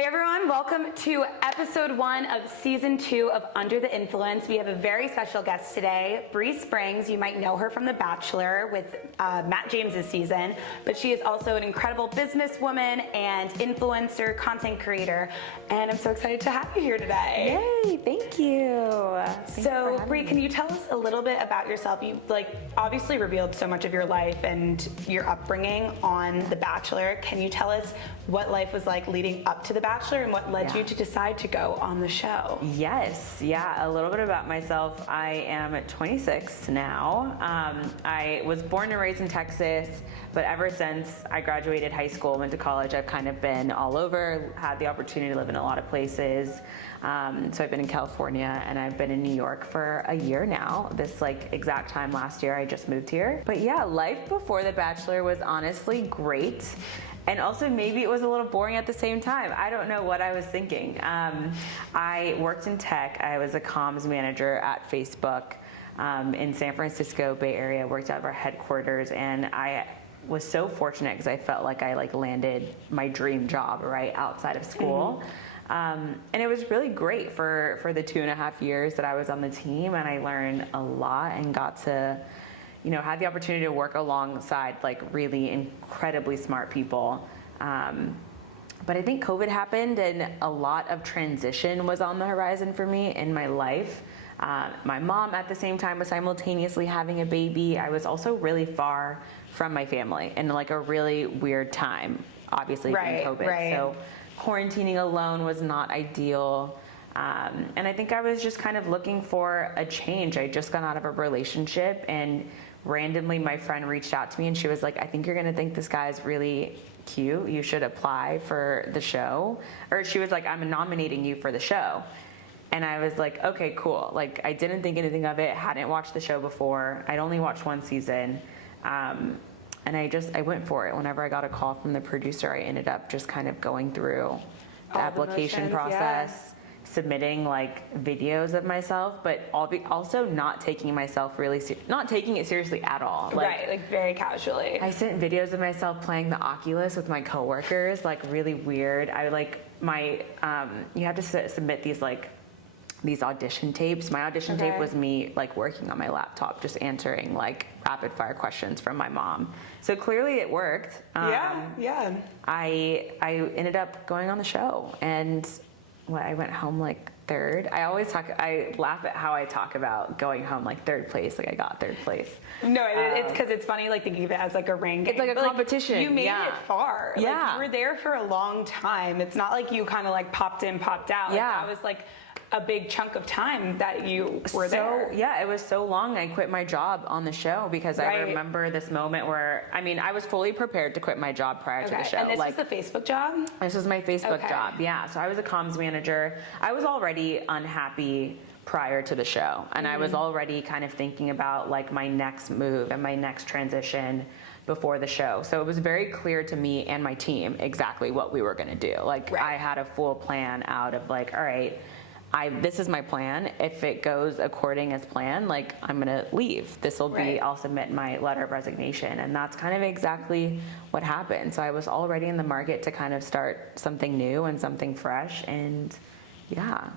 Hey everyone, welcome to episode 1 of season 2 of Under the Influence. We have a very special guest today, Bri Springs. You might know her from The Bachelor with Matt James's season, but she is also an incredible businesswoman and influencer, content creator, and I'm so excited to have you here today. Yay, thank you. So Bri, can you tell us a little bit about yourself? You obviously revealed so much of your life and your upbringing on The Bachelor. Can you tell us what life was like leading up to The Bachelor and what led you to decide to go on the show? Yes, a little bit about myself. I am 26 now. I was born and raised in Texas, but ever since I graduated high school, went to college, I've kind of been all over, had the opportunity to live in a lot of places. So I've been in California and I've been in New York for a year now. This exact time last year I just moved here. But yeah, life before The Bachelor was honestly great. And also maybe it was a little boring at the same time. I don't know what I was thinking. I worked in tech. I was a comms manager at Facebook in San Francisco Bay Area, worked out of our headquarters, and I was so fortunate because I felt like I landed my dream job right outside of school. And it was really great for the 2.5 years that I was on the team, and I learned a lot and got to had the opportunity to work alongside really incredibly smart people. But I think COVID happened and a lot of transition was on the horizon for me in my life. My mom at the same time was simultaneously having a baby. I was also really far from my family in a really weird time, obviously during COVID. Right. So quarantining alone was not ideal. And I think I was just kind of looking for a change. I just got out of a relationship and randomly my friend reached out to me and she was like, I think you're gonna think this guy's really cute. You should apply for the show. Or she was like, I'm nominating you for the show. And I was like, okay, cool. I didn't think anything of it, hadn't watched the show before. I'd only watched one season. And I went for it. Whenever I got a call from the producer, I ended up just kind of going through the application process. Submitting videos of myself, but also not taking myself not taking it seriously at all. Very casually. I sent videos of myself playing the Oculus with my coworkers, really weird. You have to submit these audition tapes. My audition tape was me working on my laptop, just answering rapid fire questions from my mom. So clearly it worked. Yeah. I ended up going on the show and I went home third. I laugh at how I talk about going home third place, I got third place. No, it's because it's funny thinking of it as a ring game. It's a competition. You made it far. Yeah. You were there for a long time. It's not like you kind of popped in, popped out. Yeah. That was a big chunk of time that you were there. Yeah, it was so long. I quit my job on the show because I remember this moment where, I was fully prepared to quit my job prior to the show. And this was the Facebook job? This was my Facebook job, yeah. So I was a comms manager. I was already unhappy prior to the show. And I was already kind of thinking about my next move and my next transition before the show. So it was very clear to me and my team exactly what we were gonna do. I had a full plan out of all right, this is my plan. If it goes according as planned, I'm gonna leave. This will be, I'll submit my letter of resignation. And that's kind of exactly what happened. So I was already in the market to kind of start something new and something fresh, and yeah.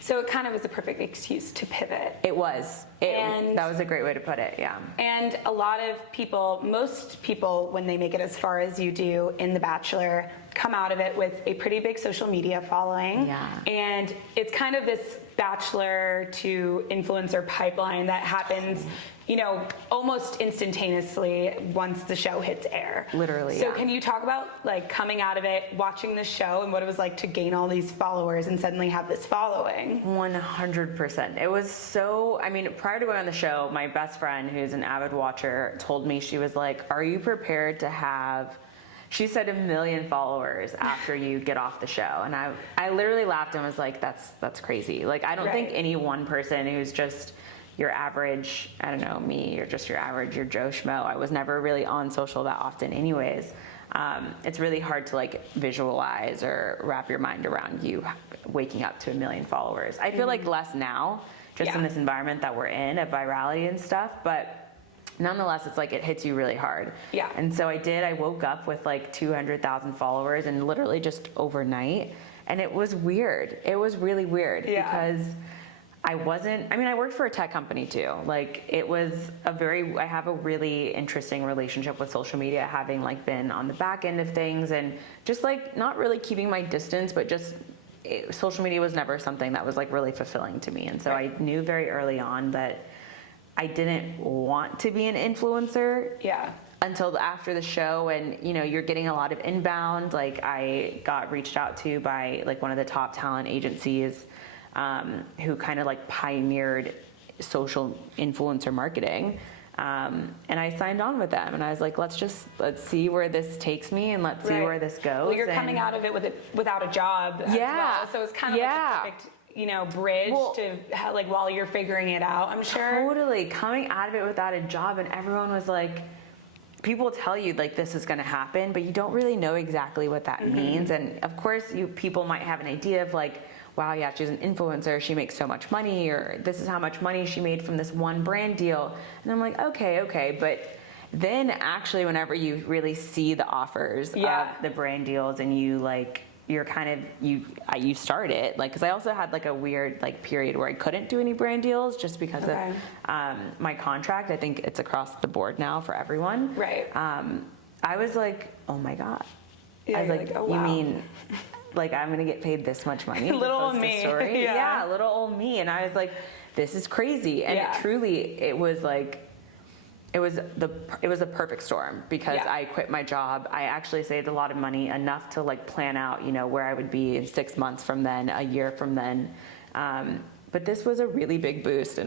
So it kind of was a perfect excuse to pivot. It was. That was a great way to put it, yeah. And a lot of people, most people, when they make it as far as you do in The Bachelor, come out of it with a pretty big social media following. Yeah. And it's kind of this Bachelor to influencer pipeline that happens, almost instantaneously once the show hits air. Literally, So can you talk about coming out of it, watching the show, and what it was like to gain all these followers and suddenly have this following? 100%. It was so, prior to going on the show, my best friend, who's an avid watcher, told me, she was like, are you prepared to have, she said, 1 million followers after you get off the show? And I literally laughed and was like, that's crazy. I don't think any one person who's just your average, I don't know, me, you're just your average, you're Joe Schmo. I was never really on social that often anyways. It's really hard to visualize or wrap your mind around you waking up to 1 million followers. I feel less now, just in this environment that we're in of virality and stuff, but nonetheless, it's it hits you really hard. Yeah. And so I woke up with 200,000 followers and literally just overnight. And it was weird. It was really weird because I worked for a tech company too. Like I have a really interesting relationship with social media, having like been on the back end of things and just like not really keeping my distance, but just social media was never something that was like really fulfilling to me. And so I knew very early on that I didn't want to be an influencer. Yeah. Until after the show, and you're getting a lot of inbound. Like I got reached out to by like one of the top talent agencies who kind of like pioneered social influencer marketing. And I signed on with them, and I was like, let's see where this takes me, and let's see where this goes. Well, you're coming out of it without a job as well, so it's kind of like a perfect bridge to like while you're figuring it out, I'm sure. Totally. Coming out of it without a job, and everyone was like, people tell you like this is going to happen, but you don't really know exactly what that means. And of course, people might have an idea of like, wow, yeah, she's an influencer, she makes so much money, or this is how much money she made from this one brand deal. And I'm like, okay. But then actually, whenever you really see the offers of the brand deals, and you start it, like, because I also had like a weird like period where I couldn't do any brand deals just because of my contract. I think it's across the board now for everyone. Right. I was like, oh my God. Yeah, I was like, oh, you wow. mean like I'm gonna get paid this much money? Little old me. Yeah, little old me. And I was like, this is crazy. And it was a perfect storm, because I quit my job. I actually saved a lot of money, enough to like plan out, where I would be in 6 months from then, a year from then. But this was a really big boost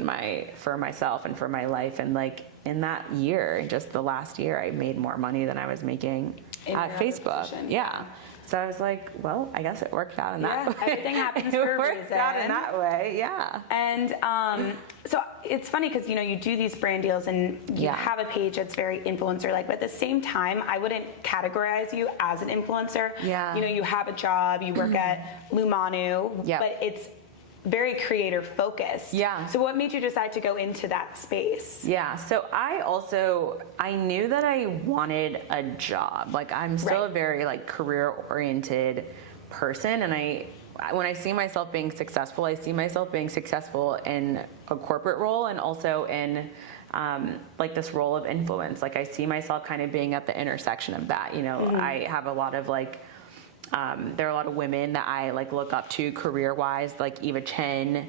for myself and for my life. And like in that year, just the last year, I made more money than I was making at Facebook. Yeah. So I was like, well, I guess it worked out in that way. Everything happens for a reason. It worked out in that way, yeah. And so it's funny because, you do these brand deals and you have a page that's very influencer-like, but at the same time, I wouldn't categorize you as an influencer. Yeah. You have a job, you work at Lumanu, but it's very creator focused. Yeah. So what made you decide to go into that space? Yeah. So I knew that I wanted a job. Like I'm still a very like career oriented person. And when I see myself being successful, I see myself being successful in a corporate role, and also in like this role of influence. Like I see myself kind of being at the intersection of that. I have a lot of like, there are a lot of women that I like look up to career-wise, like Eva Chen,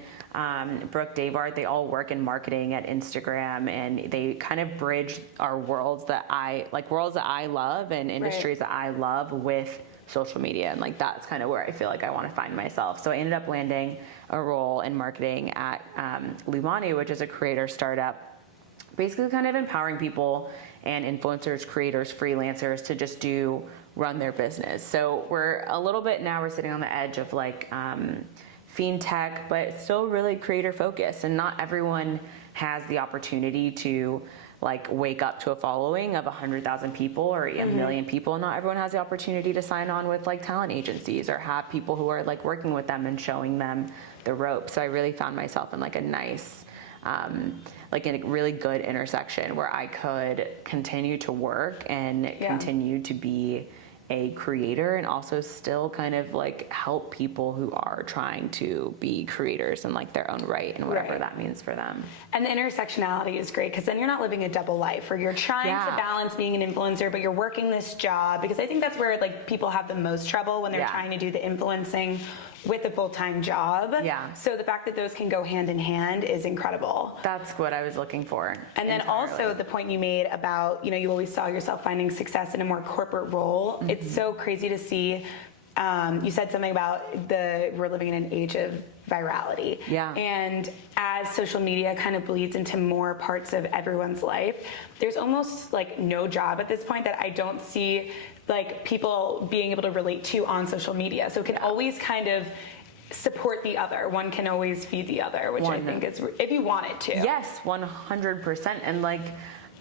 Brooke Davart. They all work in marketing at Instagram, and they kind of bridge our worlds that I love, and industries that I love with social media. And like that's kind of where I feel like I want to find myself. So I ended up landing a role in marketing at Lumanu, which is a creator startup, basically kind of empowering people and influencers, creators, freelancers to just run their business. So we're sitting on the edge of like fintech, but still really creator focused. And not everyone has the opportunity to like wake up to a following of 100,000 people or a million people. And not everyone has the opportunity to sign on with like talent agencies or have people who are like working with them and showing them the ropes. So I really found myself in like a nice, like in a really good intersection where I could continue to work and continue to be a creator, and also still kind of like help people who are trying to be creators in like their own right, and whatever that means for them. And the intersectionality is great, because then you're not living a double life, or you're trying to balance being an influencer, but you're working this job, because I think that's where like people have the most trouble when they're trying to do the influencing with a full-time job. Yeah. So the fact that those can go hand in hand is incredible. That's what I was looking for. And then also the point you made about, you always saw yourself finding success in a more corporate role. It's so crazy to see. You said something about we're living in an age of virality. Yeah. And as social media kind of bleeds into more parts of everyone's life, there's almost like no job at this point that I don't see like people being able to relate to on social media. So it can always kind of support the other. One can always feed the other, which I think is, if you want it to. Yes, 100%. And like,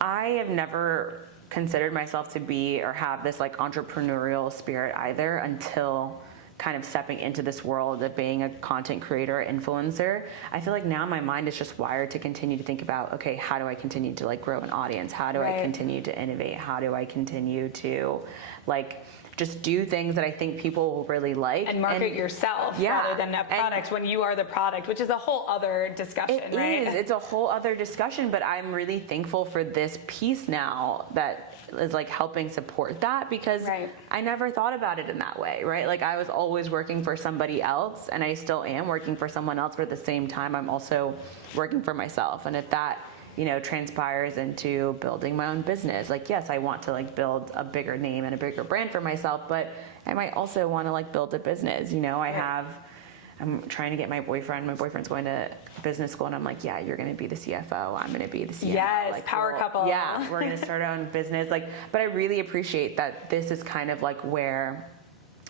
I have never considered myself to be or have this like entrepreneurial spirit either, until kind of stepping into this world of being a content creator, influencer. I feel like now my mind is just wired to continue to think about, okay, how do I continue to like grow an audience? How do I continue to innovate? How do I continue to like just do things that I think people will really like. And market yourself rather than a product when you are the product, which is a whole other discussion, right? It's a whole other discussion, but I'm really thankful for this piece now that is like helping support that, because I never thought about it in that way, right? Like I was always working for somebody else, and I still am working for someone else, but at the same time, I'm also working for myself. And if that, you know, transpires into building my own business, like, yes, I want to like build a bigger name and a bigger brand for myself, but I might also want to like build a business. You know, I'm trying to get my boyfriend's going to business school, and I'm like, yeah, you're going to be the CFO. I'm going to be the CMO. Yes, like, power couple. Yeah, we're going to start our own business. Like, but I really appreciate that this is kind of like where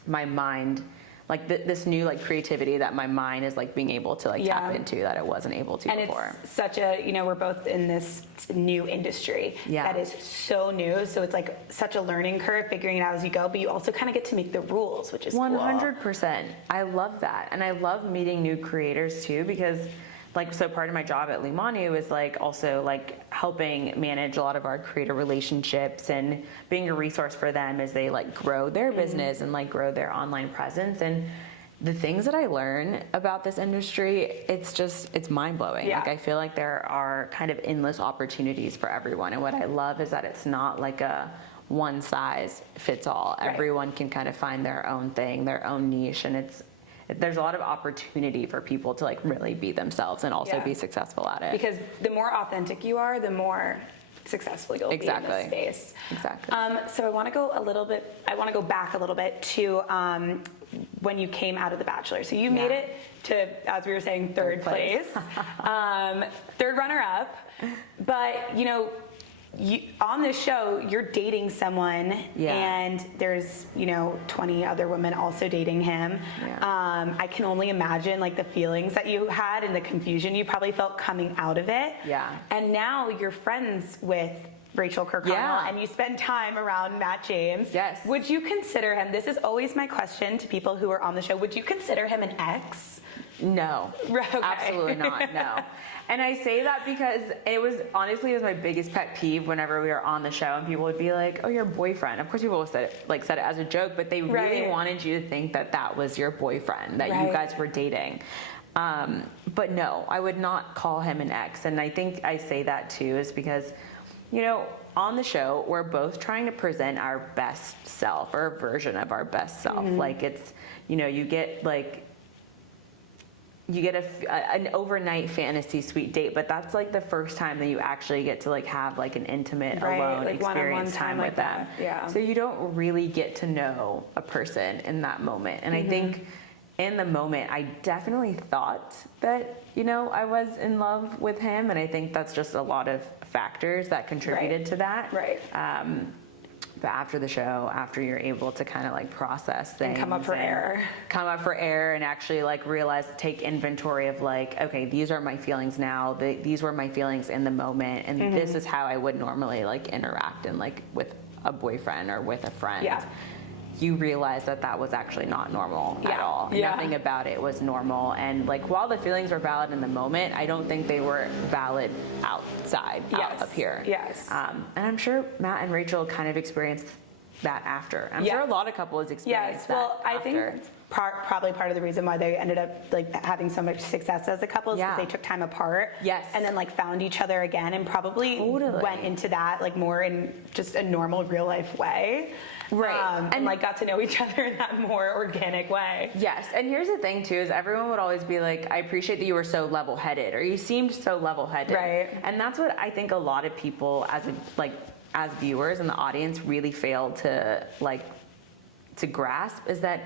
my mind, like this new like creativity that my mind is like being able to like tap into that I wasn't able to before. It's such a, you know, we're both in this new industry that is so new. So it's like such a learning curve figuring it out as you go, but you also kind of get to make the rules, which is 100%. I love that. And I love meeting new creators too, because like, so part of my job at Lumanu is like also like helping manage a lot of our creator relationships and being a resource for them as they like grow their business and like grow their online presence. And the things that I learn about this industry, it's mind blowing. Like I feel like there are kind of endless opportunities for everyone. And what I love is that it's not like a one size fits all. Everyone can kind of find their own thing, their own niche, and there's a lot of opportunity for people to like really be themselves and also be successful at it. Because the more authentic you are, the more successful you'll be in this space. Exactly. So I want to go back a little bit to when you came out of The Bachelor. So you made it to, as we were saying, third place. Third runner up. But, you know, on this show, you're dating someone, and there's, you know, 20 other women also dating him. I can only imagine like the feelings that you had and the confusion you probably felt coming out of it. And now you're friends with Rachel Kirkconnell, and you spend time around Matt James. Would you consider him, this is always my question to people who are on the show, would you consider him an ex? No, absolutely not, no. And I say that because it was my biggest pet peeve whenever we were on the show and people would be like, oh, your boyfriend. Of course, people said it as a joke, but they really wanted you to think that that was your boyfriend, that you guys were dating. But no, I would not call him an ex. And I think I say that too is because, you know, on the show, we're both trying to present our best self or a version of our best self. Like it's, you know, you get an overnight fantasy suite date, but that's like the first time that you actually get to like have like an intimate alone like experience time with them. So you don't really get to know a person in that moment. And I think in the moment, I definitely thought that, you know, I was in love with him. And I think that's just a lot of factors that contributed to that. But after the show, after you're able to kind of like process things and come up for air and actually like realize, take inventory of like, okay, these are my feelings now. These were my feelings in the moment. And this is how I would normally like interact and like with a boyfriend or with a friend. You realize that that was actually not normal at all. Nothing about it was normal. And like, while the feelings were valid in the moment, I don't think they were valid outside, out up here. And I'm sure Matt and Rachel kind of experienced that after. I'm sure a lot of couples experienced that well, I think probably part of the reason why they ended up like having so much success as a couple is because they took time apart and then like found each other again and probably went into that like more in just a normal real life way. And like got to know each other in that more organic way. And here's the thing too, is everyone would always be like, I appreciate that you were so level-headed, or you seemed so level-headed. And that's what I think a lot of people as viewers and the audience really fail to grasp, is that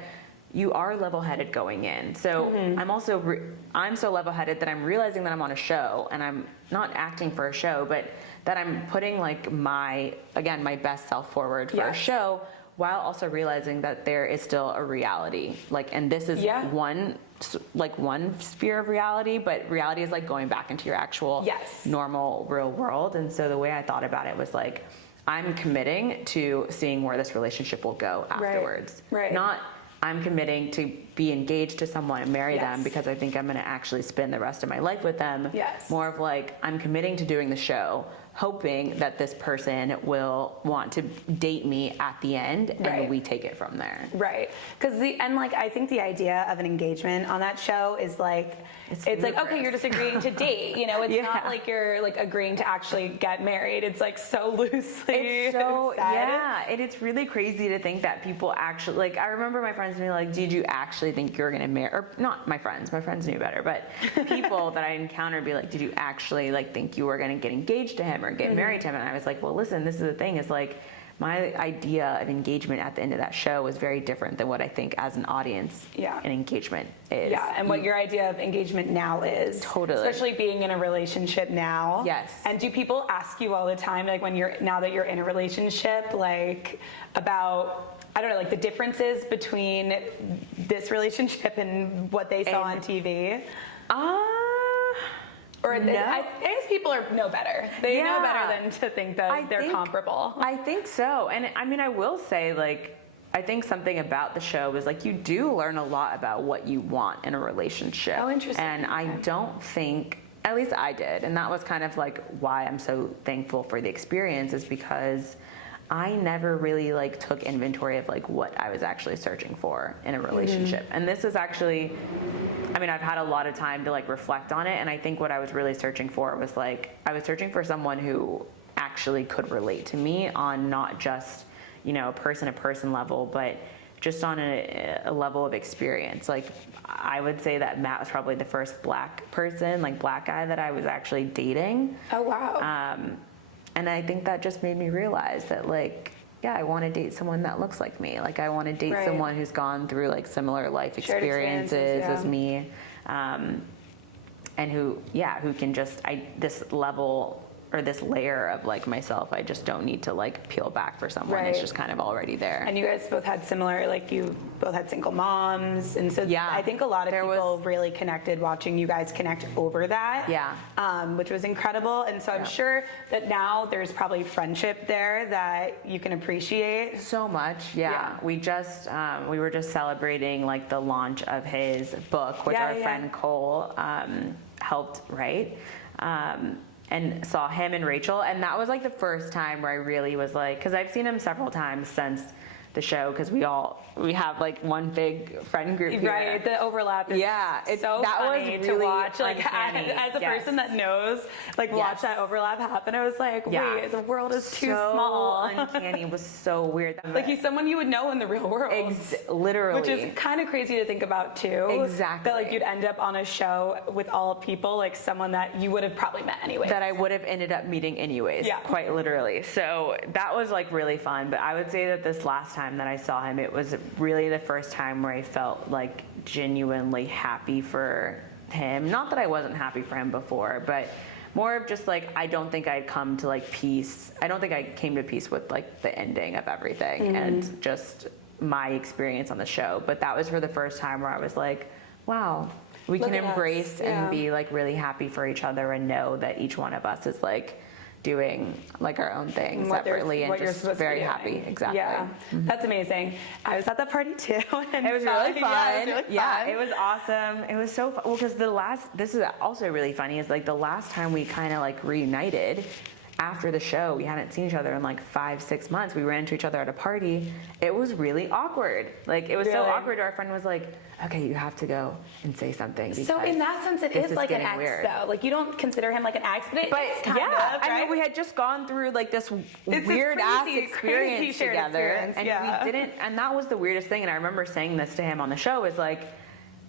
you are level-headed going in. So I'm so level-headed that I'm realizing that I'm on a show, and I'm not acting for a show, but that I'm putting like my best self forward for a show, while also realizing that there is still a reality. Like, and this is one sphere of reality, but reality is like going back into your actual normal real world. And so the way I thought about it was like, I'm committing to seeing where this relationship will go afterwards. Not I'm committing to be engaged to someone and marry them because I think I'm going to actually spend the rest of my life with them. More of like, I'm committing to doing the show, hoping that this person will want to date me at the end, and Right. we take it from there. Right. Because I think the idea of an engagement on that show is like, it's like, okay, you're just agreeing to date. You know, it's Yeah. not like you're like agreeing to actually get married. It's like so loosely It's so, said. yeah, and it's really crazy to think that people actually, like, I remember my friends being like, did you actually think you were going to marry, or not my friends knew better, but people that I encountered be like, did you actually like think you were going to get engaged to him or get married to him? And I was like, well, listen, this is the thing, is like, my idea of engagement at the end of that show was very different than what I think as an audience an engagement is. Yeah, and what your idea of engagement now is. Totally. Especially being in a relationship now. Yes. And do people ask you all the time, like now that you're in a relationship, like about, I don't know, like the differences between this relationship and what they saw on TV? Or no. I guess people know better. They know Yeah. better than to think that they're comparable. I think so. And I mean, I will say, like, I think something about the show is like you do learn a lot about what you want in a relationship. Oh, interesting. And I don't think, at least I did, and that was kind of like why I'm so thankful for the experience, is because I never really like took inventory of like what I was actually searching for in a relationship. And this is actually, I mean, I've had a lot of time to like reflect on it, and I think what I was really searching for was like, I was searching for someone who actually could relate to me on not just, you know, a person-to-person level, but just on a level of experience. Like, I would say that Matt was probably the first black guy that I was actually dating. Oh, wow. And I think that just made me realize that, like, yeah, I want to date someone that looks like me. Like, I want to date someone who's gone through like similar life experiences as me, and who can just, this level or this layer of like myself, I just don't need to like peel back for someone. Right. It's just kind of already there. And you guys both had similar, like you both had single moms. And so I think a lot of people really connected watching you guys connect over that. Yeah. Which was incredible. And so I'm sure that now there's probably friendship there that you can appreciate. So much, yeah. We just, we were just celebrating like the launch of his book, which our friend Cole helped write. And saw him and Rachel, and that was like the first time where I really was like, because I've seen him several times since the show, because we have like one big friend group here. Right, the overlap is so funny to watch. Like as a person that knows, like watch that overlap happen. I was like, wait, the world is too small. Uncanny. It was so weird. Like he's someone you would know in the real world. Literally. Which is kind of crazy to think about too. Exactly. That like you'd end up on a show with all people, like someone that you would have probably met anyway. That I would have ended up meeting anyways. Yeah. Quite literally. So that was like really fun. But I would say that this last time that I saw him, it was really the first time where I felt like genuinely happy for him. Not that I wasn't happy for him before, but more of just like, I don't think I'd come to like peace. I don't think I came to peace with like the ending of everything and just my experience on the show. But that was for the first time where I was like, wow, we can embrace and be like really happy for each other and know that each one of us is like doing like our own thing separately and just very happy. Exactly. Yeah, that's amazing. I was at that party too. And it was really fun. Yeah, it was awesome. It was so fun. Well, because this is also really funny, is like the last time we kind of like reunited after the show, we hadn't seen each other in like 5-6 months. We ran into each other at a party. It was really awkward. Like it was so awkward. Our friend was like, okay, you have to go and say something. So in that sense, it is like an ex though. Like you don't consider him like an ex, but it is kind of, right? I mean, we had just gone through like this weird ass experience together. And we didn't, and that was the weirdest thing. And I remember saying this to him on the show, is like,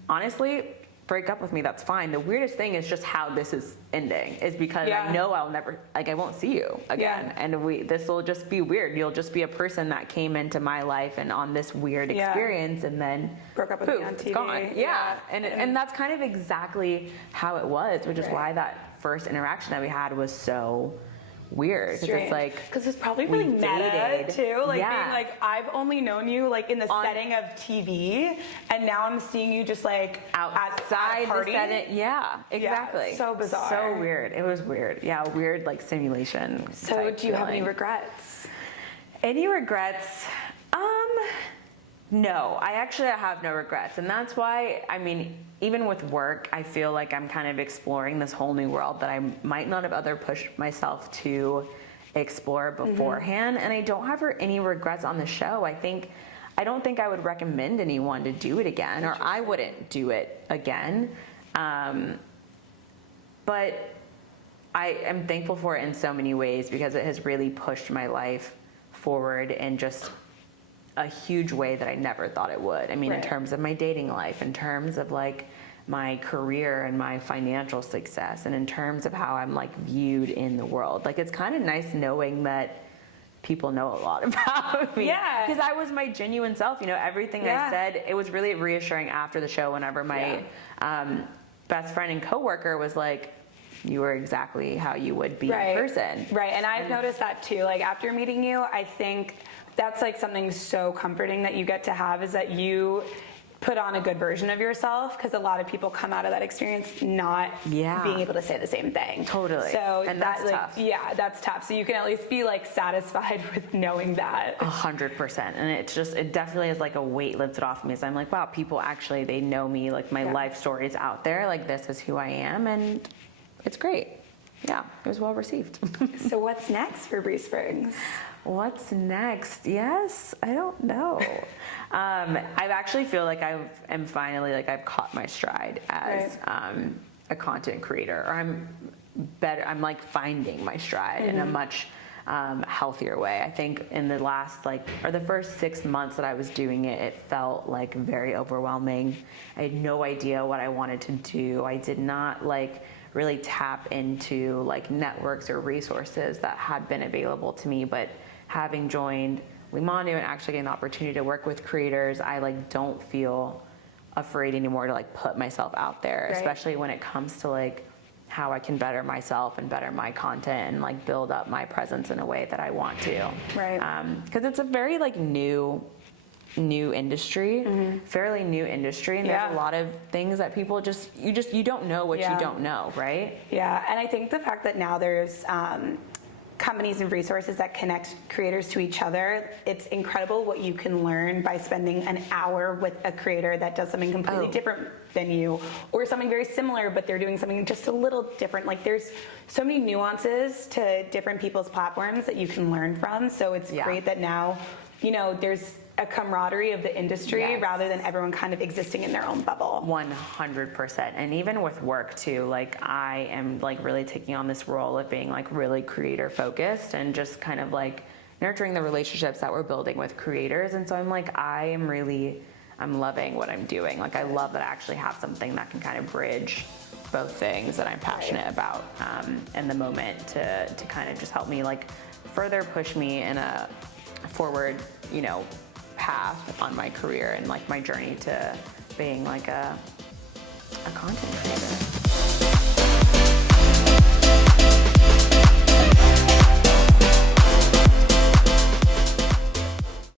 honestly, break up with me, that's fine. The weirdest thing is just how this is ending, is because I know I'll never, like, I won't see you again. And this will just be weird. You'll just be a person that came into my life and on this weird experience and then broke up with me on TV. It's gone. And that's kind of exactly how it was, which is why that first interaction that we had was so weird. It's like, because it's probably really meta too, like being like, I've only known you like in the setting of TV, and now I'm seeing you just like outside the setting. Yeah, exactly. Yeah, so bizarre. So weird. It was weird. Yeah, weird like simulation. So do you have any regrets? Any regrets? No, I have no regrets. And that's why, I mean, even with work, I feel like I'm kind of exploring this whole new world that I might not have other pushed myself to explore beforehand. And I don't have any regrets on the show. I don't think I would recommend anyone to do it again, or I wouldn't do it again. But I am thankful for it in so many ways because it has really pushed my life forward in just a huge way that I never thought it would. I mean, in terms of my dating life, in terms of like my career and my financial success, and in terms of how I'm like viewed in the world. Like, it's kind of nice knowing that people know a lot about me. Yeah. Because I was my genuine self, you know, everything I said. It was really reassuring after the show whenever my best friend and coworker was like, you were exactly how you would be in person. Right, and I've noticed that too. Like, after meeting you, I think that's like something so comforting that you get to have, is that you put on a good version of yourself, because a lot of people come out of that experience not being able to say the same thing. Totally. So and that's tough. Yeah, that's tough. So you can at least be like satisfied with knowing that. 100%. And it definitely is like a weight lifted off me. So I'm like, wow, people actually, they know me, like my life story is out there. Like, this is who I am, and it's great. Yeah, it was well received. So what's next for Bri Springs? What's next? Yes, I don't know. I actually feel like I'm finally, like, I've caught my stride as a content creator, or I'm like finding my stride in a much healthier way. I think in the last the first 6 months that I was doing it, it felt like very overwhelming. I had no idea what I wanted to do. I did not really tap into networks or resources that had been available to me, but having joined Lumanu and actually getting the opportunity to work with creators, I don't feel afraid anymore to put myself out there, especially when it comes to how I can better myself and better my content and build up my presence in a way that I want to. Right. Because it's a very new industry, fairly new industry, and there's a lot of things that people you don't know what you don't know, right? Yeah, and I think the fact that now there's companies and resources that connect creators to each other, it's incredible what you can learn by spending an hour with a creator that does something completely different than you, or something very similar, but they're doing something just a little different. There's so many nuances to different people's platforms that you can learn from, so it's great that now, there's a camaraderie of the industry rather than everyone kind of existing in their own bubble. 100%. And even with work too, I am really taking on this role of being really creator focused and just kind of nurturing the relationships that we're building with creators. And so I'm loving what I'm doing. I love that I actually have something that can kind of bridge both things that I'm passionate about in the moment to kind of just help me further push me in a forward, path on my career and my journey to being a content creator.